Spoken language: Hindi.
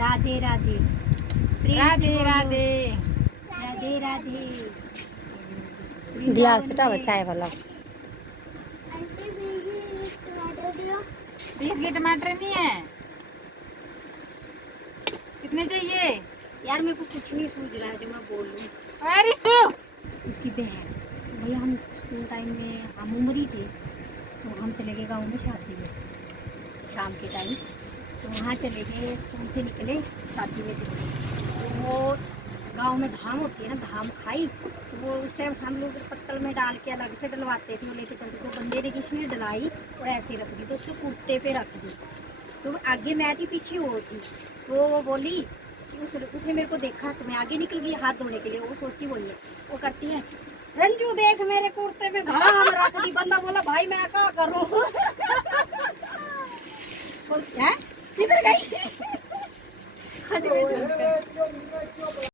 राधे राधे, राधे राधे। राधे राधे। गिलास हटाओ चाय वाला। 20 के टमाटर नहीं है, कितने चाहिए? यार मेरे को कुछ नहीं सूझ रहा है जो मैं बोल लूँ। अरे सो उसकी बहन, भैया हम स्कूल टाइम में हम उम्र ही थे, तो हम चले गए गाँव में शादी में शाम के टाइम। तो वहाँ चले गए, स्कूल से निकले, शादी में चले गए। तो वो गांव में धाम होती है ना, धाम खाई। तो वो उस टाइम हम लोग पत्तल में डाल के अलग से डलवाते थे, वो लेके चलते। तो बंदे ने किसी ने डलाई और ऐसे रख दी, तो उसके कुर्ते पे रख दी। तो आगे मैं थी, पीछे वो थी। तो वो बोली कि उसने मेरे को देखा, तो मैं आगे निकल गई हाथ धोने के लिए। वो सोची वही है, वो करती है, रंजू देख मेरे कुर्ते पे धाम रख दी। बंदा बोला भाई मैं क्या करूँ। क्या किधर गई?